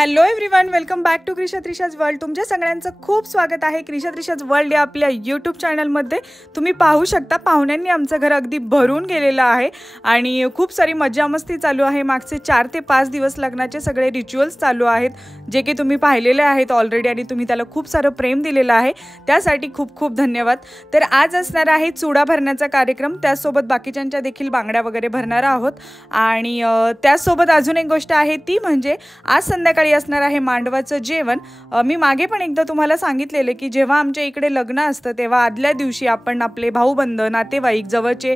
Hello everyone, welcome back to Krisha Trisha's world. तुमच्या सगळ्यांचं खूप स्वागत आहे क्रिशा त्रिशाज वर्ल्ड या आपल्या यूट्यूब चॅनलमध्ये। तुम्ही पाहू शकता पाहुण्यांनी आमचं घर अगदी भरून गेलेलं आहे आणि खूप सारी मजा मस्ती चालू आहे। मागचे 4 ते 5 दिवस लग्नाचे सगळे रिच्युअल्स चालू आहेत, जे की तुम्ही पाहिलेले आहेत ऑलरेडी आणि तुम्ही त्याला खूप सारं प्रेम दिलेलं आहे, त्यासाठी खूप खूप धन्यवाद। तर आज असणार आहे चुडा भरण्याचा कार्यक्रम, त्यासोबत बाकीच्यांच्या देखील बांगड्या वगैरे भरणार आहोत आणि त्यासोबत अजून एक गोष्ट आहे ती म्हणजे आज संध्याकाळी असणार आहे मांडवाचं जेवण। मी मागे पण एकदा तुम्हाला सांगितलेले की जेव्हा आमच्या इकडे लग्न असतं तेव्हा आदल्या दिवशी आपण आपले भाऊबंद नातेवाईक जवळचे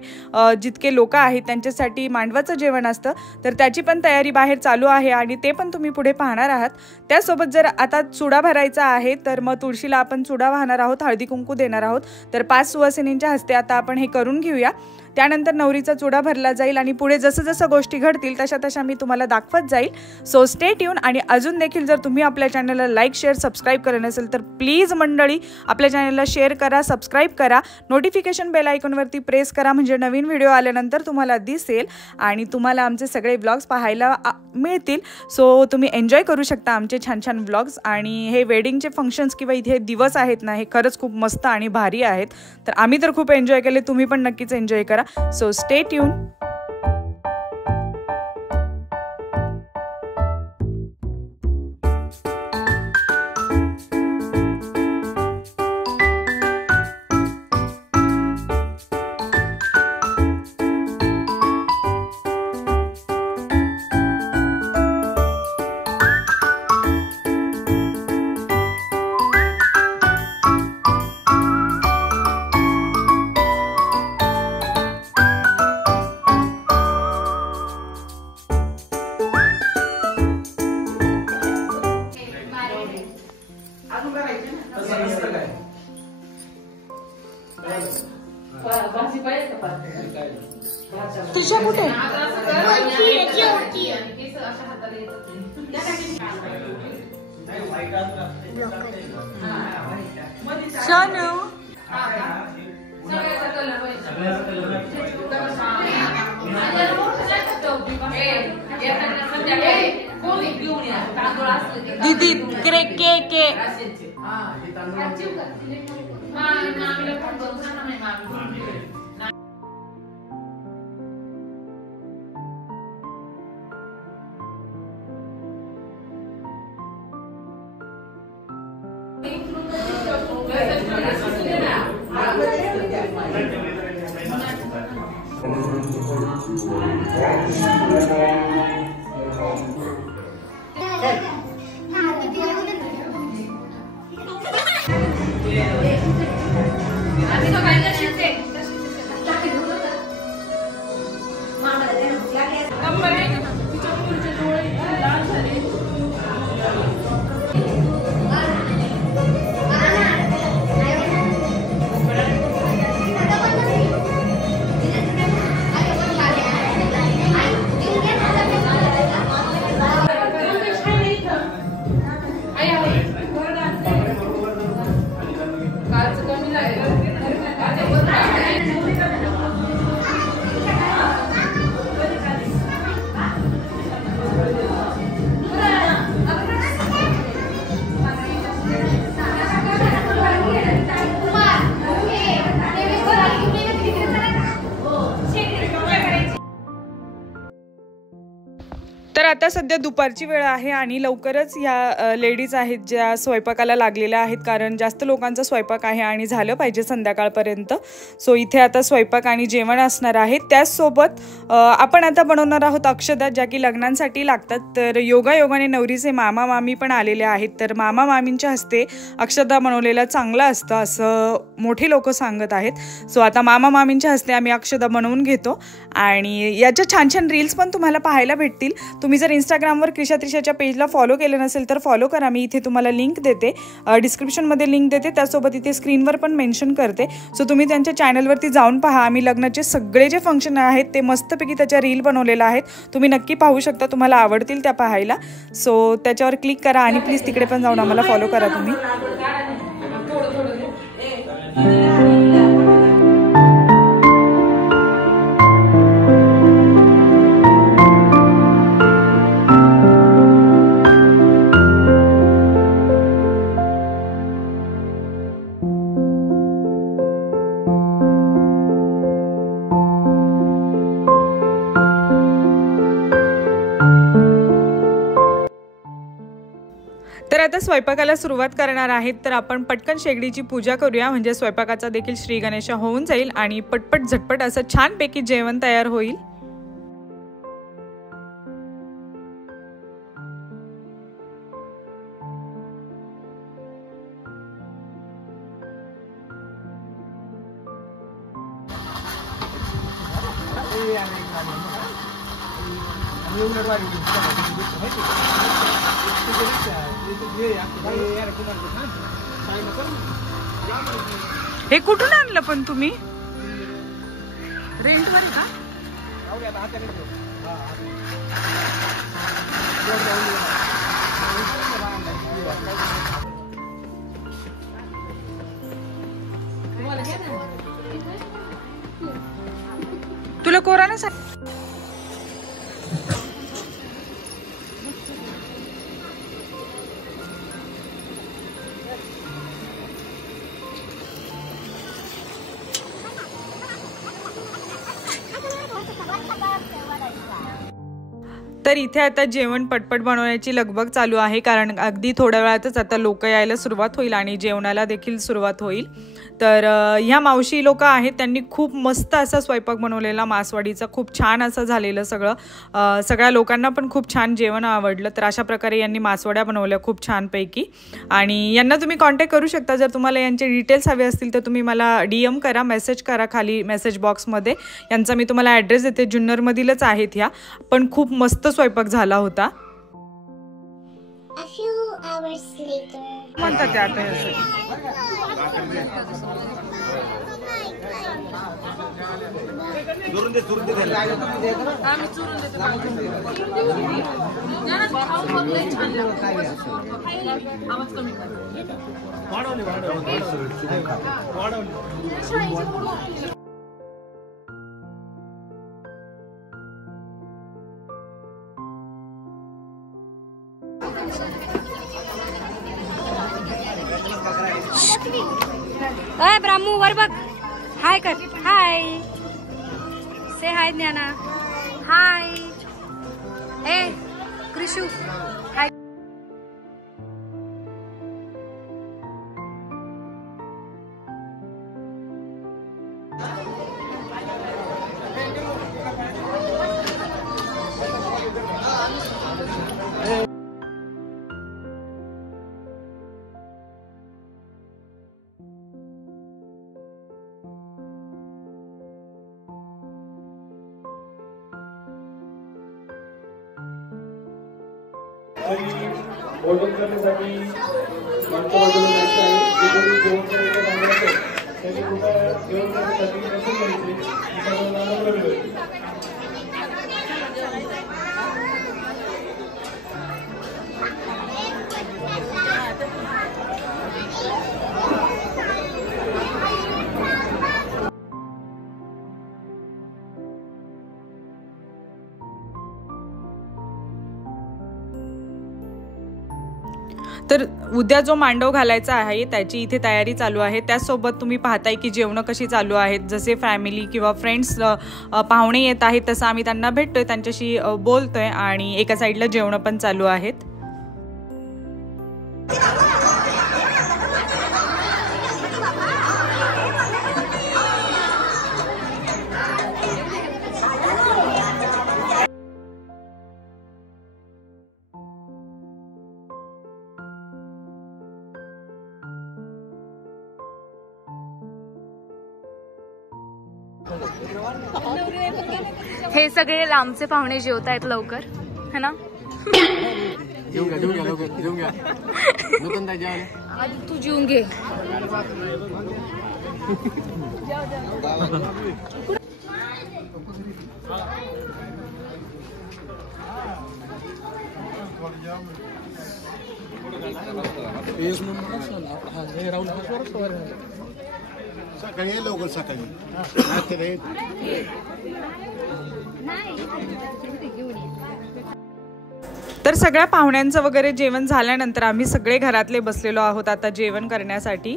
जितके लोक आहेत त्यांच्यासाठी मांडवाचं जेवण असतं, तर त्याची पण तयारी बाहेर चालू आहे आणि ते पण तुम्ही पुढे पाहणार आहात। त्यासोबत जर आता चुडा भरायचा आहे तर मग तुळशीला आपण चुडा वाहणार आहोत, हळदी कुंकू देणार आहोत। तर 5 सुवासिनींच्या हस्ते आता आपण हे करून घेऊया। त्यानंतर नवरीचा चुडा भरला जाईल आणि पुढे जसं जसं गोष्टी घडतील तशा तशा मी तुम्हाला दाखवत जाईल। So stay tune. आणि अजून देखील जर तुम्ही आपल्या चॅनलला लाईक शेअर सबस्क्राईब केलं नसेल तर प्लीज मंडळी आपल्या चॅनलला शेअर करा, सबस्क्राईब करा, नोटिफिकेशन बेल आयकॉनवरती प्रेस करा म्हणजे नवीन व्हिडिओ आल्यानंतर तुम्हाला दिसेल आणि तुम्हाला आमचे सगळे व्लॉग्स पाहायला मिळतील। सो तुम्ही एन्जॉय करू शकता आमचे छान छान व्लॉग्स। आणि हे वेडिंगचे फंक्शन्स किंवा इथे दिवस आहेत ना, हे खरंच खूप मस्त आणि भारी आहेत। तर आम्ही तर खूप एन्जॉय केले, तुम्ही पण नक्कीच एन्जॉय करा। So stay tuned. त्रिशा कुठे? शानू दीदी के तर आता सध्या दुपारची वेळ आहे आणि लवकरच ह्या लेडीज आहेत ज्या स्वयंपाकाला लागलेल्या आहेत, कारण जास्त लोकांचा स्वयंपाक आहे आणि झालं पाहिजे संध्याकाळपर्यंत। सो इथे आता स्वयंपाक आणि जेवण असणार आहे। त्याचसोबत आपण आता बनवणार आहोत अक्षदा, ज्या की लग्नांसाठी लागतात। तर योगायोगाने नवरीचे मामा मामी पण आलेले आहेत, तर मामा मामींच्या हस्ते अक्षदा बनवलेला चांगला असतं असं मोठी लोक सांगत आहेत। सो आता मामा मामींच्या हस्ते आम्ही अक्षदा बनवून घेतो आणि याच्या छान छान रील्स पण तुम्हाला पाहायला भेटतील। तुम्ही जर इंस्टाग्रामवर क्रिशा त्रिशाच्या पेजला फॉलो केलं नसेल तर फॉलो करा, मी इथे तुम्हाला लिंक देते, डिस्क्रिप्शनमध्ये लिंक देते, त्यासोबत इथे स्क्रीनवर पण मेन्शन करते। सो तुम्ही त्यांच्या चॅनलवरती जाऊन पहा, आम्ही लग्नाचे सगळे जे फंक्शन आहेत ते मस्तपैकी त्याच्या रील बनवलेला आहेत, तुम्ही नक्की पाहू शकता, तुम्हाला आवडतील त्या पाहायला। सो त्याच्यावर क्लिक करा आणि प्लीज तिकडे पण जाऊन आम्हाला फॉलो करा तुम्ही। आता स्वयंपाकाला सुरुवात करणार आहेत, तर आपण पटकन शेगडीची पूजा करूया, म्हणजे स्वयंपाकाचा देखील श्री गणेश होऊन जाईल आणि पटपट झटपट असं छानपैकी जेवण तयार होईल। हे कुठून आणलं पण तुम्ही? रेंटवर आहे का? तुला कोराना सांग। तर इथे आता जेवण पटपट बनवण्याची लगबग चालू आहे, कारण अगदी थोड्या वेळातच आता लोक यायला सुरुवात होईल आणि जेवणाला देखील सुरुवात होईल। तर ह्या मावशी लोक आहेत, त्यांनी खूप मस्त असा स्वयंपाक बनवलेला मासवडीचा, खूप छान असं झालेलं सगळं। सगळ्या लोकांना पण खूप छान जेवण आवडलं। तर अशा प्रकारे यांनी मासवड्या बनवल्या खूप छानपैकी, आणि यांना तुम्ही कॉन्टॅक्ट करू शकता। जर तुम्हाला यांचे डिटेल्स हवे असतील तर तुम्ही मला DM करा, मेसेज करा खाली मेसेज बॉक्समध्ये। यांचा मी तुम्हाला ॲड्रेस देते, जुन्नरमधीलच आहेत ह्या, पण खूप मस्त स्वयंपाक झाला होता। म्हणतात ते आता अय ब्राह्मू वर बघ, हाय कर, हाय से हाय ज्ञाना, हाय ए कृषू हाय। ओळख करण्यासाठी मागच्या बाजूला जायचं आहे, जे कोणी जेवण करायचं सांगायचं त्यांनी कुठं जेवण करण्यासाठी कसं जायचे तर उद्या जो मांडव घालायचा आहे त्याची इथे तयारी चालू आहे। त्यासोबत तुम्ही पाहताय की जेवण कशी चालू आहेत, जसे फॅमिली किंवा फ्रेंड्स पाहुणे येत आहेत तसं आम्ही त्यांना भेटतोय, त्यांच्याशी बोलतोय आणि एका साईडला जेवण पण चालू आहेत। हे सगळे लांबचे पाहुणे जेवतायत लवकर, है ना? जेवून घ्या आधी तू जेवून घे। सकाळी लवकर सकाळी तर सगळ्या पाहुण्यांचं वगैरे जेवण झाल्यानंतर आम्ही सगळे घरातले बसलेलो आहोत आता जेवण करण्यासाठी।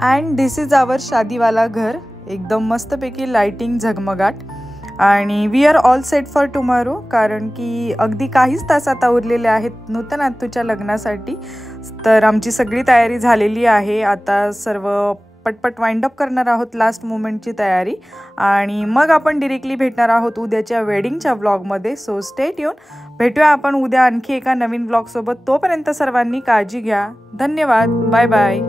अँड दिस इज आवर शादीवाला घर. एकदम मस्तपैकी लाइटिंग झगमगाट. आणि we are all set for tomorrow, कारण की अगदी काहीच तास आता उरलेले आहेत नूतन नातूच्या लग्नासाठी. तर आमची सगळी तयारी झालेली आहे. आता सर्व पटपट वाइंड अप करणार आहोत, लास्ट मोमेंटची तयारी. आणि मग आपण डिरेक्टली भेटणार आहोत उद्याच्या वेडिंगच्या व्लॉगमध्ये. So stay tune. भेटूया आपण उद्या आणखी एका नवीन व्लॉगसोबत. तोपर्यंत सर्वांनी काळजी घ्या. धन्यवाद. Bye bye.